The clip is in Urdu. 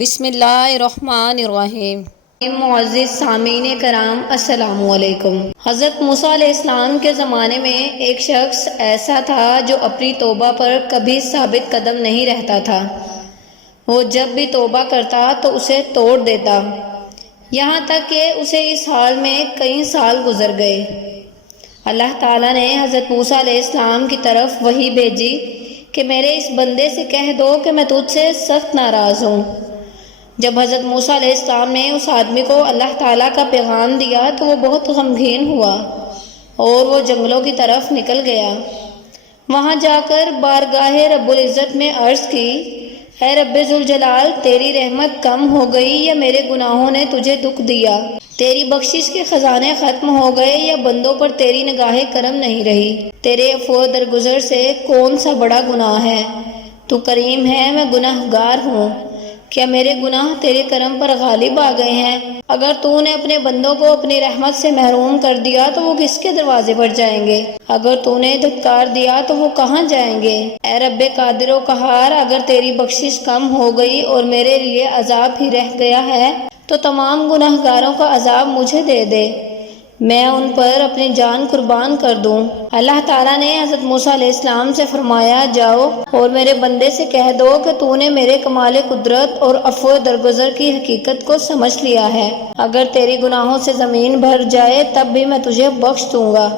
بسم اللہ الرحمن الرحیم۔ معزز سامعین کرام، السلام علیکم۔ حضرت موسیٰ علیہ السلام کے زمانے میں ایک شخص ایسا تھا جو اپنی توبہ پر کبھی ثابت قدم نہیں رہتا تھا۔ وہ جب بھی توبہ کرتا تو اسے توڑ دیتا، یہاں تک کہ اسے اس حال میں کئی سال گزر گئے۔ اللہ تعالیٰ نے حضرت موسیٰ علیہ السلام کی طرف وحی بھیجی کہ میرے اس بندے سے کہہ دو کہ میں تجھ سے سخت ناراض ہوں۔ جب حضرت موسیٰ علیہ السلام نے اس آدمی کو اللہ تعالیٰ کا پیغام دیا تو وہ بہت غمگین ہوا اور وہ جنگلوں کی طرف نکل گیا۔ وہاں جا کر بارگاہ رب العزت میں عرض کی، اے رب ذوالجلال، تیری رحمت کم ہو گئی یا میرے گناہوں نے تجھے دکھ دیا؟ تیری بخشش کے خزانے ختم ہو گئے یا بندوں پر تیری نگاہ کرم نہیں رہی؟ تیرے عفو درگزر سے کون سا بڑا گناہ ہے؟ تو کریم ہے، میں گناہ گار ہوں۔ کیا میرے گناہ تیرے کرم پر غالب آ گئے ہیں؟ اگر تو نے اپنے بندوں کو اپنی رحمت سے محروم کر دیا تو وہ کس کے دروازے پر جائیں گے؟ اگر تو نے دھتکار دیا تو وہ کہاں جائیں گے؟ اے رب قادر و قہار، اگر تیری بخشش کم ہو گئی اور میرے لیے عذاب ہی رہ گیا ہے تو تمام گناہ گاروں کا عذاب مجھے دے دے، میں ان پر اپنی جان قربان کر دوں۔ اللہ تعالیٰ نے حضرت موسیٰ علیہ السلام سے فرمایا، جاؤ اور میرے بندے سے کہہ دو کہ تو نے میرے کمال قدرت اور عفو درگزر کی حقیقت کو سمجھ لیا ہے۔ اگر تیری گناہوں سے زمین بھر جائے تب بھی میں تجھے بخش دوں گا۔